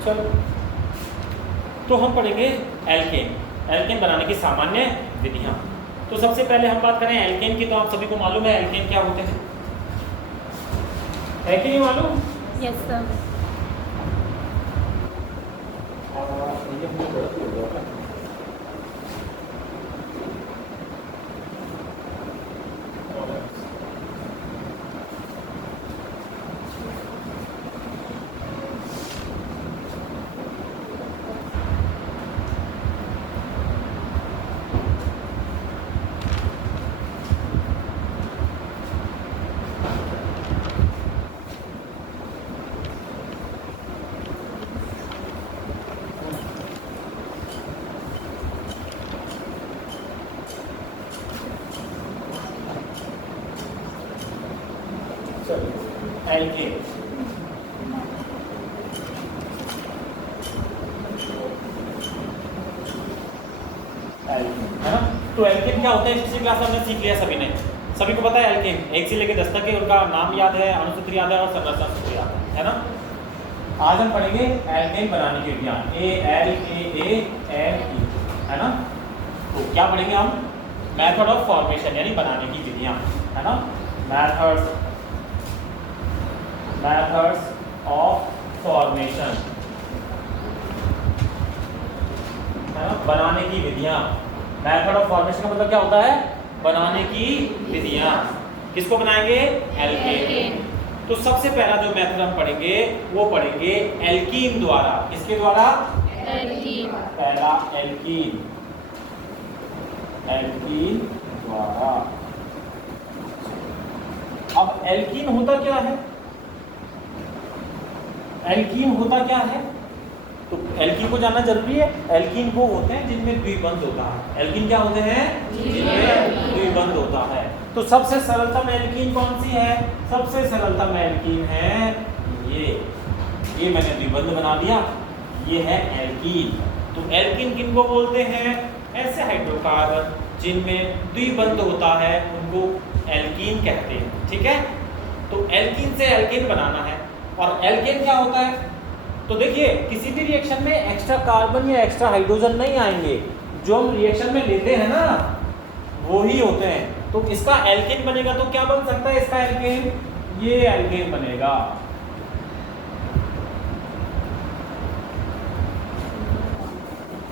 चलो, तो हम पढ़ेंगे एल्केन, एल्केन बनाने की सामान्य विधियां। तो सबसे पहले हम बात करें एल्केन की, तो आप सभी को मालूम है एल्केन क्या होते हैं, है कि नहीं मालूम? Yes sir. एल्केन, है ना? तो एल्केन क्या होता है पिछली क्लास में हमने सीख लिया सभी ने, सभी को पता है एल्केन 1 से लेकर 10 तक है, उनका नाम याद है, अणुसूत्र याद है और संरचना सूत्र याद है ना? आज हम पढ़ेंगे एल्केन बनाने की विधियां, ALKANE, है ना? तो क्या पढ़ेंगे हम? मेथड ऑफ फॉर्मेशन यानी बनाने की विधियां, है ना? मेथड्स ऑफ फॉर्मेशन, है ना? बनाने की विधियां। मेथड ऑफ फॉर्मेशन का मतलब क्या होता है? बनाने की विधियां। किसको बनाएंगे? एल्केन। तो सबसे पहला जो मेथड हम पढ़ेंगे वो पढ़ेंगे एल्कीन द्वारा। किसके द्वारा? एल्कीन। पहला एल्कीन, एल्कीन द्वारा। अब एल्कीन होता क्या है? एल्कीन होता क्या है? तो एल्कीन को जानना जरूरी है। एल्कीन वो होते हैं जिनमें द्विबंध होता है। एल्कीन क्या होते हैं? जिनमें द्विबंध होता है। तो सबसे सरलतम एल्कीन कौन सी है? सबसे सरलतम एल्कीन है ये मैंने द्विबंध बना दिया, ये है एल्कीन। तो एल्कीन किनको बोलते हैं? ऐसे हाइड्रोकार्बन जिनमें द्विबंध होता है उनको एल्कीन कहते हैं, ठीक है? तो एल्कीन से एल्केन बनाना है। और एल्केन क्या होता है? तो देखिए किसी भी रिएक्शन में एक्स्ट्रा कार्बन या एक्स्ट्रा हाइड्रोजन नहीं आएंगे, जो हम रिएक्शन में लेते हैं ना वो ही होते हैं। तो इसका एल्केन बनेगा तो क्या बन सकता है इसका एल्केन? ये एल्केन बनेगा,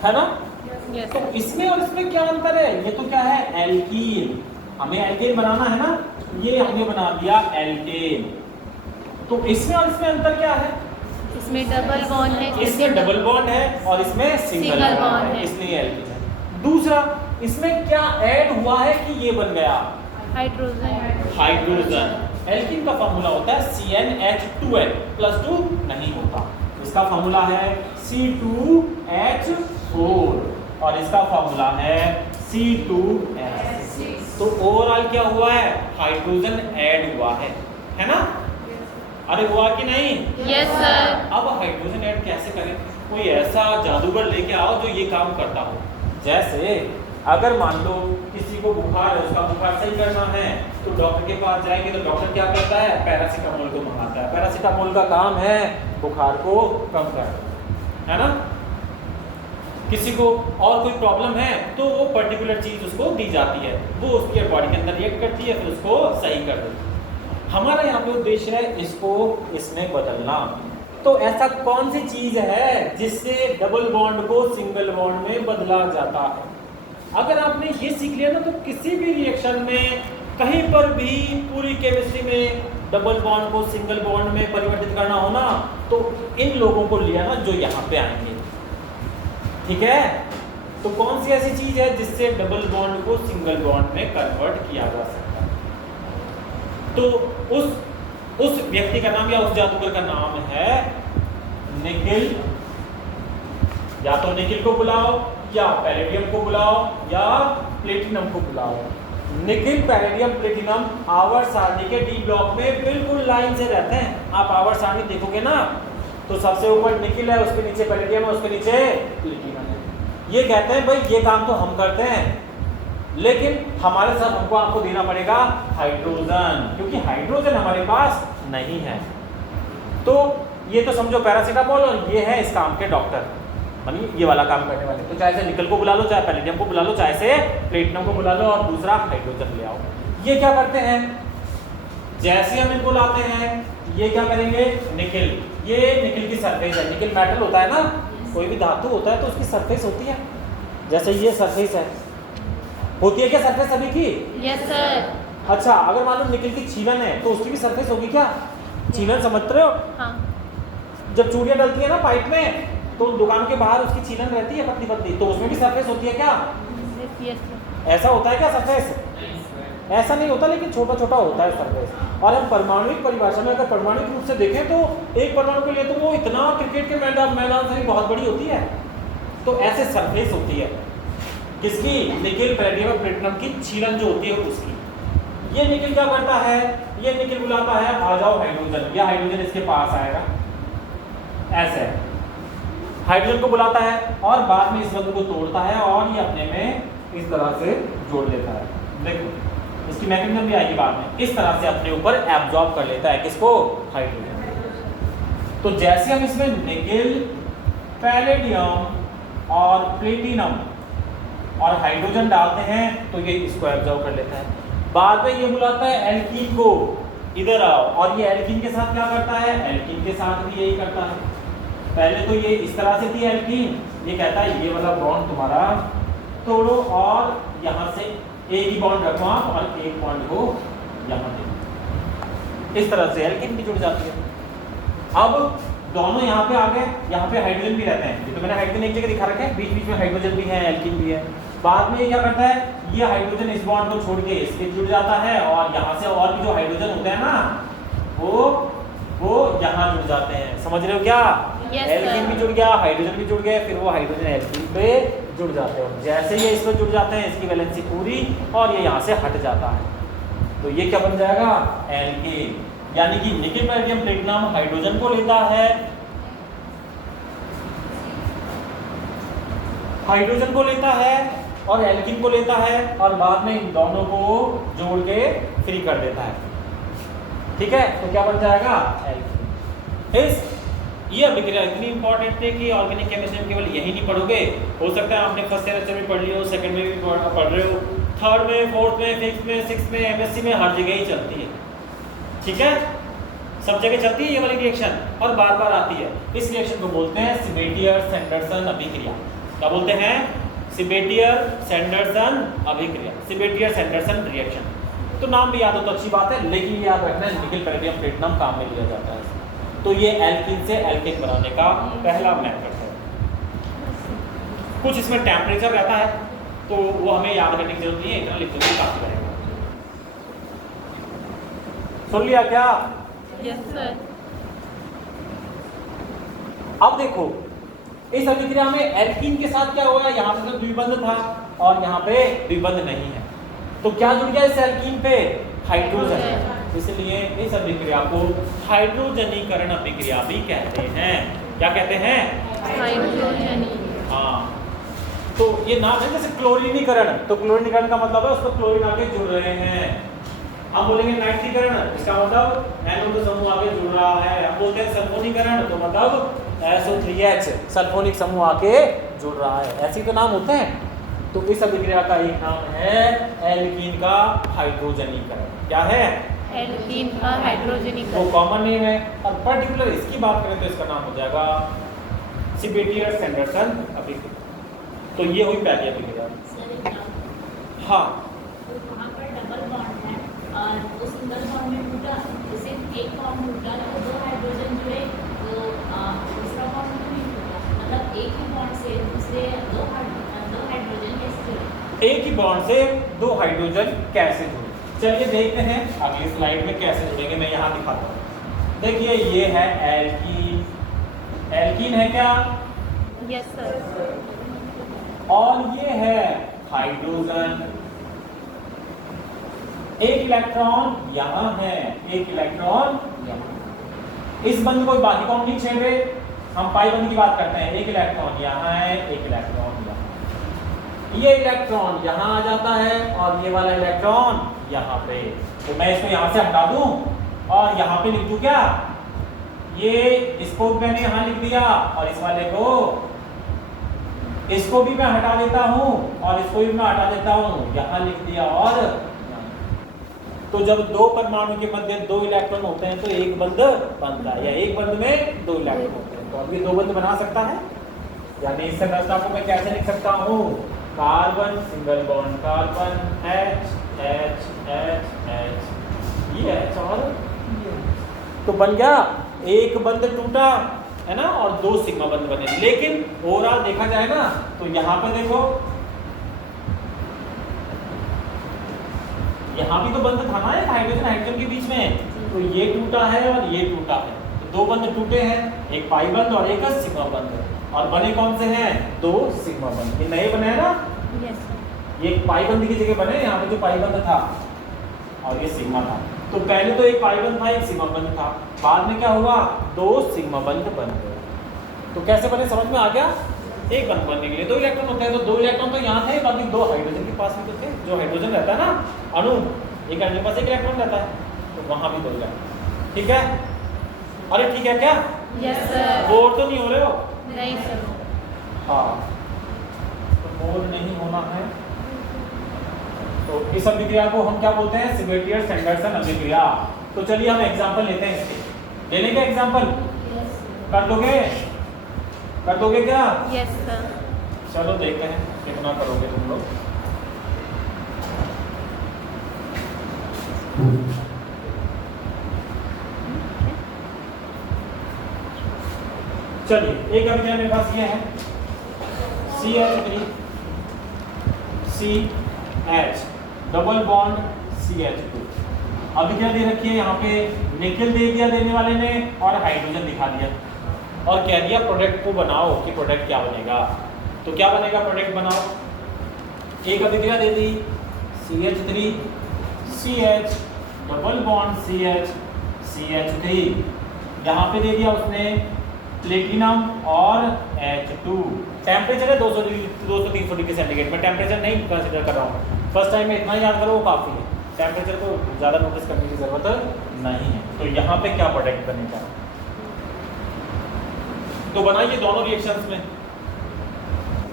है ना? यस। तो इसमें और इसमें क्या अंतर है? ये तो क्या है? एल्कीन। हमें एल्केन बनाना है ना, ये हमने बना दिया एल्केन। तो इसमें और इसमें अंतर क्या है? इसमें डबल बॉन्ड है, इसमें डबल बॉन्ड है और इसमें सिंगल बॉन्ड है, इसलिए एल्कीन है। दूसरा, इसमें क्या ऐड हुआ है कि ये बन गया? हाइड्रोजन। हाइड्रोजन। एल्कीन का फार्मूला होता है CnH2n +2 नहीं होता। इसका फार्मूला है C2H4 और इसका फार्मूला है C2H6। तो ओवरऑल क्या हुआ है? हाइड्रोजन ऐड हुआ है ना? अरे हुआ कि नहीं? Yes sir. अब हाइड्रोजन ऐड कैसे करें? कोई ऐसा जादूगर लेके आओ जो ये काम करता हो। जैसे अगर मान लो किसी को बुखार है, उसका बुखार सही करना है तो डॉक्टर के पास जाएंगे तो डॉक्टर क्या करता है? पैरासीटामोल को मंगाता है। पैरासीटामोल का काम है बुखार को कम करना, है ना? किसी को और कोई प्रॉब्लम है तो वो पर्टिकुलर चीज उसको दी जाती है, वो उसके बॉडी के अंदर रिएक्ट करती है, फिर उसको सही कर देती है। हमारा यहाँ पे उद्देश्य है इसको इसमें बदलना। तो ऐसा कौन सी चीज है जिससे डबल बॉन्ड को सिंगल बॉन्ड में बदला जाता है? अगर आपने ये सीख लिया ना तो किसी भी रिएक्शन में कहीं पर भी पूरी केमिस्ट्री में डबल बॉन्ड को सिंगल बॉन्ड में परिवर्तित करना हो ना तो इन लोगों को लिया ना जो यहाँ पे आएंगे, ठीक है? तो कौन सी ऐसी चीज है जिससे डबल बॉन्ड को सिंगल बॉन्ड में कन्वर्ट किया जा सकता है? तो उस व्यक्ति का नाम या उस जादूगर का नाम है निकिल। या तो निकिल को बुलाओ या पैलेडियम को बुलाओ या प्लेटिनम को बुलाओ। निकिल, पैलेडियम, प्लेटिनम आवर्त सारणी के डी ब्लॉक में बिल्कुल लाइन से रहते हैं। आप आवर्त सारणी देखोगे ना तो सबसे ऊपर निकिल है, उसके नीचे पैलेडियम है, उसके नीचे प्लेटिनम है। ये कहते हैं भाई ये काम तो हम करते हैं, लेकिन हमारे साथ हमको आपको देना पड़ेगा हाइड्रोजन, क्योंकि हाइड्रोजन हमारे पास नहीं है। तो ये तो समझो पैरासीटामोल और ये है इस काम के डॉक्टर, यानी ये वाला काम करने वाले। तो चाहे से निकल को बुला लो, चाहे पैलेडियम को बुला लो, चाहे से प्लेटिनम को बुला लो और दूसरा हाइड्रोजन ले आओ। ये क्या करते हैं, जैसे हम इनको लाते हैं ये क्या करेंगे, निकल, ये निकल की सरफेस है, निकल मेटल होता है ना, कोई भी धातु होता है तो उसकी सरफेस होती है, जैसे ये सरफेस है, होती है क्या सरफेस सभी की? Yes sir. अच्छा, अगर मान लो निकल की छीलन है तो उसकी भी सरफेस होगी क्या? छीलन समझ रहे हो? हाँ। जब चूड़ियां डलती है ना पाइप में तो दुकान के बाहर उसकी छीलन रहती है पतली पतली, तो उसमें भी सरफेस होती है क्या? Yes sir. ऐसा होता है क्या सरफेस? ऐसा नहीं होता, लेकिन छोटा छोटा होता है सरफेस। और हम परमाणुविक परिभाषा में अगर परमाणुविक रूप से देखें तो एक परमाणु के लिए तो वो इतना क्रिकेट के मैदान से बहुत बड़ी होती है, तो ऐसे सरफेस होती है किसकी? निकल, पैलेडियम और प्लेटिनम की छीलन जो होती है उसकी। ये निकल क्या करता है, ये निकल बुलाता है आ जाओ हाइड्रोजन, या हाइड्रोजन इसके पास आएगा, ऐसे हाइड्रोजन को बुलाता है और बाद में इस बंधन को तोड़ता है और ये अपने में इस तरह से जोड़ लेता है। देखो इसकी मैकेनिज्म भी आएगी बाद में, इस तरह से अपने ऊपर एब्जॉर्ब कर लेता है किसको? हाइड्रोजन। तो जैसे हम इसमें निकल, पैलेडियम और प्लेटिनम और हाइड्रोजन डालते हैं तो ये इसको एब्जॉर्ब कर लेता है। बाद में ये बुलाता है एल्कीन को, इधर आओ, और ये एल्कीन के साथ क्या करता है? एल्कीन के साथ भी यही करता है। पहले तो ये इस तरह से थी एल्कीन, ये कहता है ये वाला बॉन्ड तुम्हारा तोड़ो और यहाँ से एक ही बॉन्ड रखो आप और एक बॉन्ड को यहाँ दे, इस तरह से एल्कीन भी जुड़ जाती है। अब दोनों यहाँ पे आ गए, यहाँ पे हाइड्रोजन भी रहते हैं, ये तो मैंने हाइड्रोजन एक जगह दिखा रखे हैं, बीच बीच में हाइड्रोजन भी है, एल्कीन भी है। बाद में ये क्या करता है, ये हाइड्रोजन इस बॉन्ड को छोड़ के इसके जुड़ जाता है और यहाँ से और भी जो हाइड्रोजन होते हैं ना वो यहाँ जुड़ जाते हैं। समझ रहे हो क्या? Yes, एल्कीन भी जुड़ गया, हाइड्रोजन भी जुड़ गए, फिर वो हाइड्रोजन एल्कीन पे जुड़ जाते हैं। जैसे ये इस पर जुड़ जाते हैं इसकी वैलेंसी पूरी और ये यहाँ से हट जाता है, तो ये क्या बन जाएगा? एल्कीन। यानी कि निकल, पैलेडियम, प्लेटिनम हाइड्रोजन को लेता है, हाइड्रोजन को लेता है और एल्कीन को लेता है और बाद में इन दोनों को जोड़ के फ्री कर देता है। ठीक है, तो क्या बन जाएगा? एल्कीन। ये अभिक्रिया इतनी इंपॉर्टेंट है कि ऑर्गेनिक केमिस्ट्री में केवल यही नहीं पढ़ोगे, हो सकता है आपने फर्स्ट सेमेस्टर में पढ़ लियो, सेकंड में भी पढ़ रहे हो, थर्ड में, फोर्थ में, फिफ्थ में, सिक्स्थ में, एमएससी में, हर जगह ही चलती है। ठीक है, सब जगह चलती है ये वाली रिएक्शन और बार बार आती है। इस रिएक्शन को बोलते हैं सिबेटियर-सैंडरसन अभिक्रिया। क्या बोलते हैं? सिबेटियर-सैंडरसन अभिक्रिया, सिबेटियर-सैंडरसन रिएक्शन। तो नाम भी याद हो तो अच्छी बात है, लेकिन याद रखना है निकल, पैलेडियम, प्लेटिनम काम में लिया जाता है। तो ये एल्कीन से एल्केन बनाने का पहला मेथड है। कुछ इसमें टेम्परेचर रहता है तो वो हमें याद करने की जरूरत नहीं है, इतना लिख दोगे काफी रहेगा। सुन लिया क्या? Yes sir. अब देखो इस अभिक्रिया में एल्कीन के साथ क्या हुआ है, यहाँ पे तो द्विबंध था और यहाँ पे द्विबंध नहीं है, तो क्या जुड़ गया इस एल्कीन पे? हाइड्रोजन। इसलिए इस अभिक्रिया को हाइड्रोजनीकरण अभिक्रिया भी कहते हैं। क्या कहते हैं? हाइड्रोजनी। हाँ, तो ये नाम है जैसे क्लोरीनीकरण, तो क्लोरीनीकरण का मतलब है उसको क्लोरीन आगे जुड़ रहे हैं। हम बोलेंगे नाइट्रीकरण, इसका मतलब NO2 समूह आगे जुड़ रहा है। हम बोलते हैं सल्फोनीकरण, तो मतलब SO3H सल्फोनिक समूह आके जुड़ रहा है। ऐसे ही तो नाम होते हैं। तो इस अभिक्रिया का एक नाम है एल्कीन का हाइड्रोजनीकरण। क्या है? एल्कीन का हाइड्रोजनीकरण। वो कॉमन नेम है और पर्टिकुलर इसकी बात करें तो इसका नाम हो जाएगा सिबेटियर-सैंडरसन अभिक्रिया। तो ये हुई पहली अभिक्रिया। हाँ, तो वहाँ पर डबल बॉन्ड है और उस सिंगल बॉन्ड में टूटा, जैसे एक बॉन्ड टूटा तो दो हाइड्रोजन जुड़े, तो दूसरा बॉन्ड नहीं टूटा, मतलब एक ही बॉन्ड से दूसरे दो हाइड्रोजन कैसे जुड़े? एक ही बॉन्ड से दो हाइड्रोजन कैसे जुड़े? चलिए देखते हैं अगली स्लाइड में कैसे जुड़ेंगे, मैं यहाँ दिखाता हूँ। देखिए ये है एल्कीन, एल्कीन है क्या? Yes sir. और ये है हाइड्रोजन। एक इलेक्ट्रॉन यहाँ है, एक इलेक्ट्रॉन यहाँ। इस बंध को बाकी कौन नहीं छेड़ रहे, हम पाई बंध की बात करते हैं। एक इलेक्ट्रॉन यहाँ है, एक इलेक्ट्रॉन यहाँ। ये इलेक्ट्रॉन यहाँ आ जाता है और ये वाला इलेक्ट्रॉन यहाँ पे, तो मैं इसको यहाँ से हटा दूं और यहाँ पे लिख दूं क्या? ये इसको मैंने यहाँ लिख दिया और इस वाले को, इसको भी मैं हटा देता हूँ और इसको भी मैं हटा देता हूँ, यहाँ लिख दिया। और तो जब दो परमाणु के मध्य दो इलेक्ट्रॉन होते हैं तो एक बंध बनता है, या एक बंध में दो इलेक्ट्रॉन होते हैं। तो अभी दो बंध बना सकता है, यानी इस संरचना को मैं कैसे लिख सकता हूँ? Carbon single bond carbon, H H H H, ये H और तो बन गया एक बंध टूटा है ना, और दो सिग्मा बंध बने। लेकिन ओवरऑल देखा जाए ना तो यहाँ पे देखो, यहाँ भी तो बंध था ना एक हाइड्रोजन हाइड्रोजन के बीच में, तो ये टूटा है और ये टूटा है, तो दो बंध टूटे हैं, एक पाई बंध और एक सिग्मा बंध, और बने कौन से हैं? दो सिग्मा बंध। ये नए बने हैं ना, यस सर। ये पाई बंध की जगह बने, यहाँ पे जो पाई बंध था और ये सिग्मा था। तो पहले तो एक पाई बंध था एक सिग्मा बंध था, बाद में क्या हुआ? दो सिग्मा बंध बन गए। तो कैसे बने समझ में आ गया? एक बंध बनने के लिए दो इलेक्ट्रॉन होते हैं, तो दो इलेक्ट्रॉन तो यहाँ थे, बाकी दो हाइड्रोजन के पास में तो थे। जो हाइड्रोजन रहता है ना अणु, एक अणु के पास एक इलेक्ट्रॉन रहता है, तो वहां भी दो इलेक्ट्रॉन। ठीक है? अरे ठीक है क्या? Yes sir. बोर तो नहीं हो रहे हो? नहीं सर। हाँ, तो बोर नहीं होना है। तो इस अभिक्रिया को हम क्या बोलते हैं? सिबेटियर-सैंडरसन अभिक्रिया। तो चलिए हम एग्जांपल लेते हैं इसके। ले लेंगे एग्जांपल? कर दोगे? कर दोगे क्या? Yes sir. चलो देखते हैं कितना करोगे तुम लोग। चलिए एक अभिक्रिया मेरे पास ये है, CH3 CH double bond CH2। अभिक्रिया दे रखी है यहाँ पे, निकेल दे दिया देने वाले ने और हाइड्रोजन दिखा दिया और कह दिया प्रोडक्ट को बनाओ कि प्रोडक्ट क्या बनेगा। तो क्या बनेगा? प्रोडक्ट बनाओ। एक अभिक्रिया दे दी CH3 CH double bond CH CH3, यहाँ पे दे दिया उसने प्लेटिनम और H2। टेम्परेचर है 200-300 डिग्री सेंटीग्रेड। मैं टेम्परेचर नहीं कंसीडर कर रहा हूँ, फर्स्ट टाइम में इतना ही याद करो वो काफ़ी है, टेम्परेचर को ज़्यादा नोटिस करने की ज़रूरत नहीं है। तो यहाँ पे क्या प्रोडक्ट बनेगा? तो बनाइए दोनों रिएक्शंस में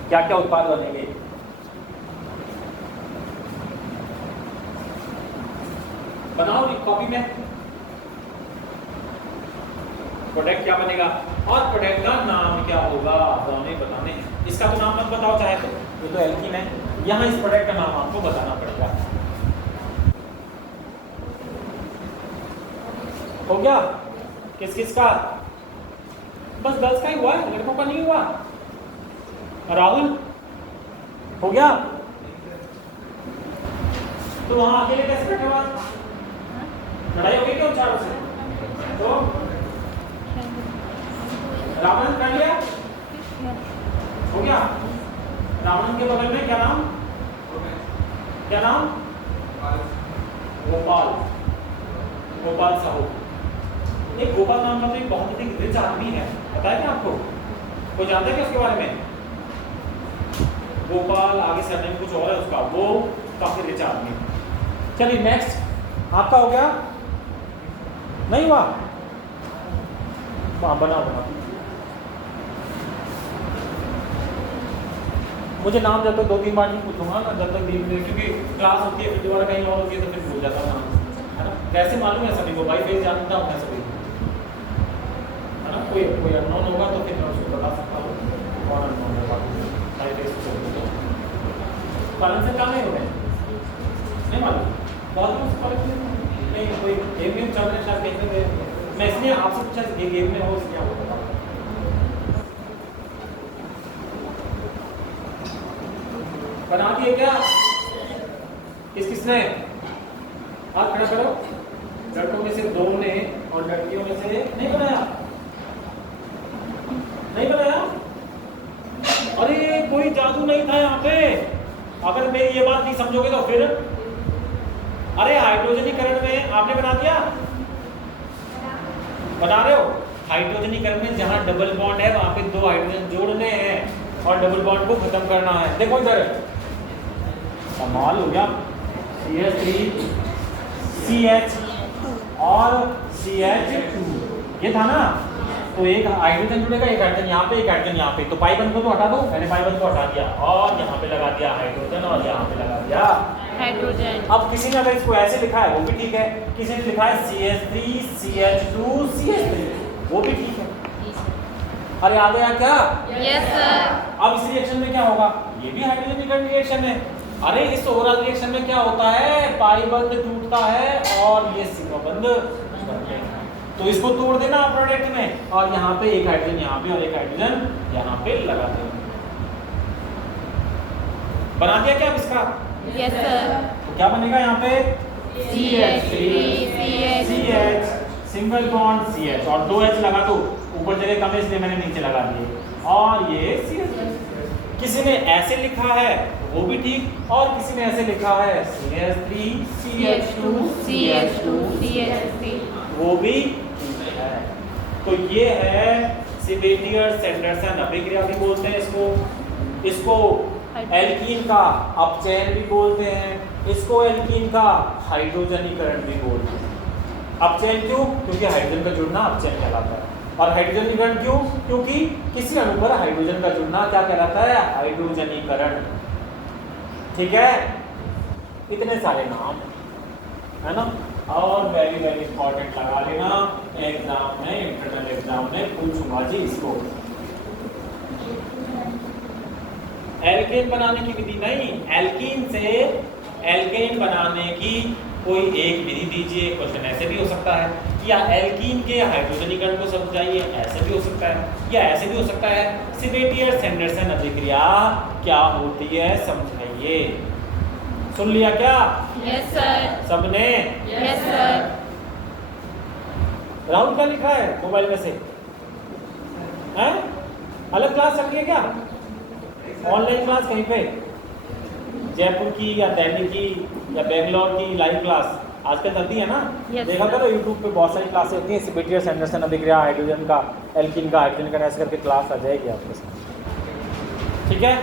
क्या क्या उत्पाद बनेंगे। बनाओ कॉपी में, प्रोडक्ट क्या बनेगा और प्रोडक्ट का नाम क्या होगा हमें बताने हैं। इसका तो नाम मत बताओ चाहे तो, ये तो एल्कीन है, यहाँ इस प्रोडक्ट का नाम आपको बताना पड़ेगा। हो गया? किस किस का? बस गर्ल्स का ही हुआ है, लड़कों का नहीं हुआ। राहुल हो गया? तो वहां अकेले कैसे बैठे हुआ? लड़ाई हो गई क्यों चारों से? तो रावण कर लिया? हो गया? रावण के बगल में क्या नाम? क्या नाम? गोपाल। गोपाल साहू। एक गोपाल नाम का तो एक बहुत ही रिच आदमी है, पता है क्या आपको? कोई जानता है क्या उसके बारे में? गोपाल, आगे सरनेम कुछ और है उसका, वो काफी रिच आदमी है। चलिए नेक्स्ट, आपका हो गया? नहीं हुआ? हाँ बना बना। मुझे नाम जब तक 2-3 बार नहीं पूछूंगा ना, जब तक धीरे, क्योंकि क्लास होती है फिर दोबारा कहीं और होती है तो फिर भूल जाता हूँ है ना। कैसे मालूम है सभी को? भाई फेस जानता हूँ मैं सभी है ना। कोई अननोन होगा तो फिर मैं उसको बता सकता हूँ कौन अननोन होगा। भाई फेस पालन से काम नहीं हो गए, नहीं मालूम बहुत नहीं, कोई गेम में चल रहे शायद देखने में, मैं इसलिए आपसे पूछा ये गेम में हो क्या होगा। बना दिए क्या? किस किसने? हाथ खड़ा करो। लड़कों में से 2 ने और लड़कियों में से नहीं बनाया? नहीं बनाया? अरे कोई जादू नहीं था यहाँ पे। अगर मेरी ये बात नहीं समझोगे तो फिर अरे हाइड्रोजनीकरण में आपने बना दिया? बना रहे हो? हाइड्रोजनीकरण में जहां डबल बॉन्ड है वहां पे 2 हाइड्रोजन जोड़ने हैं और डबल बॉन्ड को खत्म करना है। देखो इधर कमाल हो गया, CH3 CH और CH2 ये था ना। तो एक हाइड्रोजन जुड़ेगा, एक हाइड्रोजन यहाँ पे, एक हाइड्रोजन यहाँ पे, तो पाई बंद को तो हटा दो, मैंने पाई बंद को हटा दिया और यहाँ पे लगा दिया हाइड्रोजन और यहाँ पे लगा दिया हाइड्रोजन। अब किसी ने अगर इसको ऐसे लिखा है वो भी ठीक है, किसी ने लिखा है CH3 CH2 CH3 वो भी ठीक है। अरे आ गया क्या? Yes sir. अब इस रिएक्शन में क्या होगा? ये भी हाइड्रोजन विकर्ण रिएक्शन है। अरे इस ओवरऑल रिएक्शन में क्या होता है? पाई बंध टूटता है और ये सिग्मा बंध बनते हैं। तो इसको तोड़ देना प्रोडक्ट में और यहाँ पे एक हाइड्रोजन यहाँ पे और एक हाइड्रोजन यहाँ पे लगा देना। बना दिया क्या अब इसका? Yes sir. तो क्या बनेगा यहाँ पे? CH3 CH single bond CH और 2H लगा दो, ऊपर जगह कम है इसलिए मैंने नीचे लगा दिए और ये CH। किसी ने ऐसे लिखा है वो भी ठीक और किसी ने ऐसे लिखा है CH3 CH2 CH2 CH3 वो भी ठीक है। तो ये है सेबेटियर सैंडरसन अभिक्रिया भी बोलते हैं इसको एल्कीन का अपचयन भी बोलते हैं, इसको एल्कीन का हाइड्रोजनीकरण भी बोलते हैं। अपचयन क्यों? क्योंकि हाइड्रोजन का जुड़ना अपचयन कहलाता है और हाइड्रोजनीकरण क्यों? क्योंकि किसी अणु पर हाइड्रोजन का जुड़ना क्या कहलाता है? हाइड्रोजनीकरण। ठीक है, इतने सारे नाम है ना और वेरी वेरी इंपॉर्टेंट लगा लेना एग्जाम में, इंटरनल एग्जाम में पूछूंगा जी इसको। एल्केन बनाने की विधि नहीं, एल्कीन से एल्केन बनाने की कोई एक विधि दीजिए। क्वेश्चन ऐसे भी हो सकता है या एल्कीन के हाइड्रोजनीकरण को समझाइए, ऐसे भी हो सकता है या ऐसे भी हो सकता है सेबेटियर सैंडरसन अभिक्रिया क्या होती है समझाइए। सुन लिया क्या? Yes sir. सबने? Yes sir. राहुल क्या लिखा है मोबाइल में से? हैं? अलग क्लास चल रही है क्या? ऑनलाइन क्लास कहीं पे जयपुर की या दिल्ली की या बेंगलोर की लाइव क्लास आजकल चलती है ना? Yes, देखा करो यूट्यूब पे बहुत सारी क्लासें होती हैं, सेबेटियर सैंडरसन अभिक्रिया, हाइड्रोजन का, एल्कीन का, हाइड्रोजन का, ऐसे करके क्लास आ जाएगी आपके साथ। ठीक है,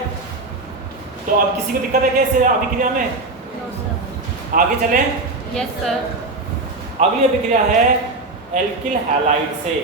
तो अब किसी को दिक्कत है कैसे अभिक्रिया में? आगे चलें। Yes sir. अगली अभिक्रिया है एल्किल हैलाइड से।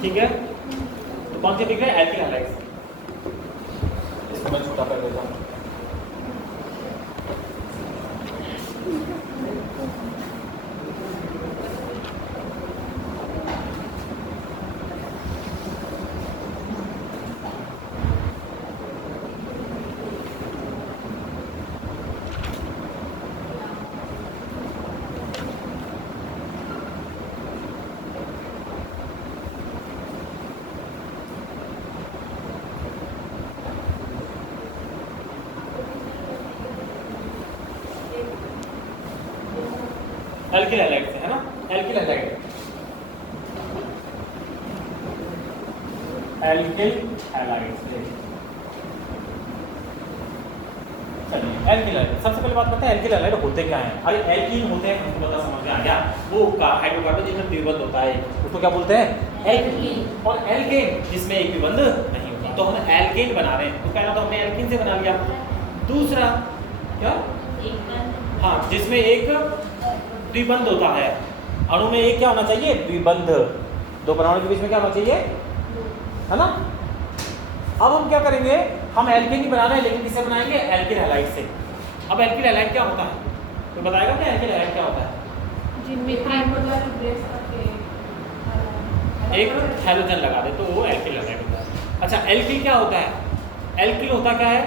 ठीक है, तो कौन सी अभिक्रिया? एल्किल हैलाइड से। इसको मैं छोटा कर देता हूँ। एल्किल हैलाइड से है ना, एल्किल हैलाइड, एल्किल हैलाइड से। चलिए एल्किल हैलाइड सबसे पहले बात करते हैं एल्किल हैलाइड होते क्या हैं। अरे एल्कीन होते हैं हमको पता समझ में आ गया, वो हाइड्रोकार्बन जिसमें द्विबंध होता है उसको क्या बोलते हैं? एल्कीन। और एल्केन जिसमें एक भी बंध नहीं होता, तो हम एल्केन बना रहे हैं तो पहला तो हमने एल्कीन से बना लिया। दूसरा क्या? हाँ, जिसमें एक द्विबंध होता है, अणु में एक क्या होना चाहिए? द्विबंध, दो परमाणु के बीच में क्या होना चाहिए? है ना। अब हम क्या करेंगे, हम एल्केन ही बना रहे हैं लेकिन किससे बनाएंगे? एल्किल हैलाइड से। अब एल्किल हैलाइड क्या होता है तो बताएगा क्या एल्किल हैलाइड क्या होता है? जिनमें एक हैलोजन लगा दे तो वो एल्किल हैलाइड होता है। अच्छा एल्किल क्या होता है? एल्किल होता क्या है?